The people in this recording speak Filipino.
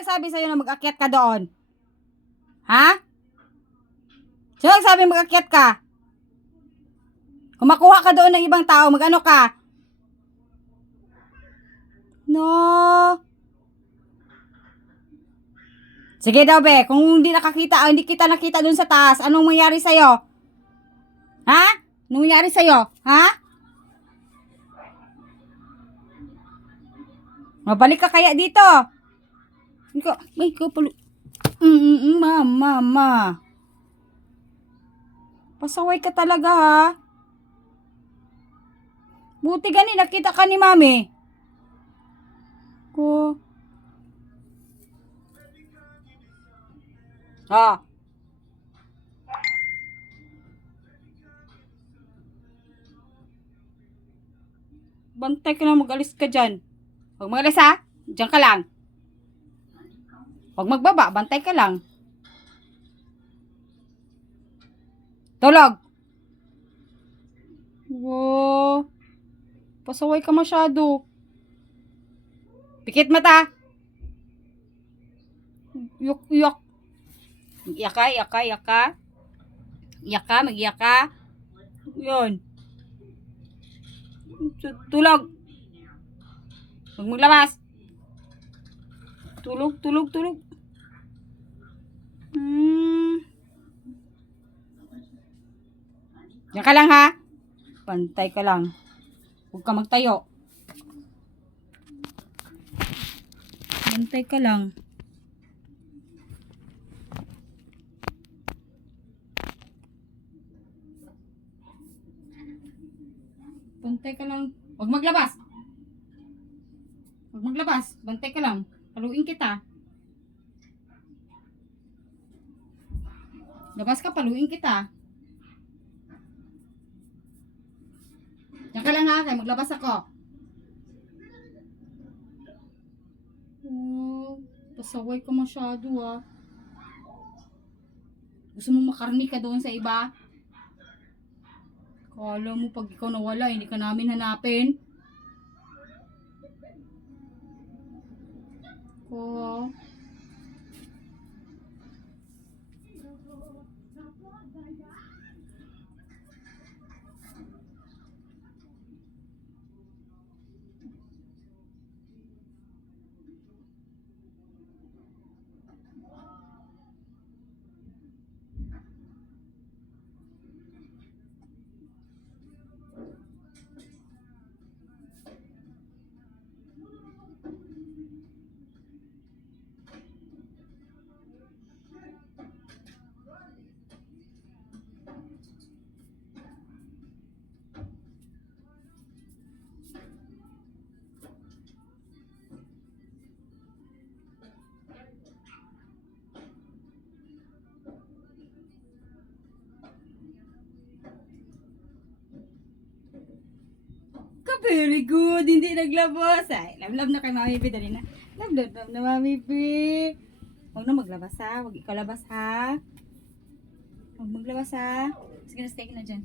nagsabi sa'yo na mag-akyat ka doon? Ha? Sino nagsabi mag-akyat ka? Kung makuha ka doon ng ibang tao, mag-ano ka? No. Sige daw, be. Kung hindi kita nakita doon sa taas, anong mangyari sa'yo? Ha? Anong mangyari sa'yo? Ha? Mabalik ka kaya dito? Ikaw palo. Mama. Pasaway ka talaga, ha? Buti gani, nakita ka ni mami. Ko. Ha? Bantay ka lang, mag-alis ka dyan. Huwag mag-alis, ha? Diyan ka lang. Huwag magbaba, bantay ka lang. Tulog. Wow. Pasaway ka masyado. Pikit mata. Yok. Mag-iyak ka. Iyak ka, mag-iyak ka. Yun. Tulog. Huwag maglabas. Tulog. Diyan ka lang, ha? Pantay ka lang. Huwag ka magtayo. Pantay ka lang. Bantay ka lang. Huwag maglabas. Bantay ka lang. Paluin kita. Labas ka, paluin kita. Diyan ka lang, ha? Kaya maglabas ako. Oh, pasaway ka masyado, ha? Gusto mo makarni ka doon sa iba? Kala mo pag ikaw nawala, hindi ka namin hanapin. Oh. Very good. Hindi naglabas. Ay, love na kay Mami P. Dali na. Love na Mami P. Huwag na maglabas, ha. Huwag ikaw labas, ha. Huwag maglabas, ha. Sige na, stay ka na dyan.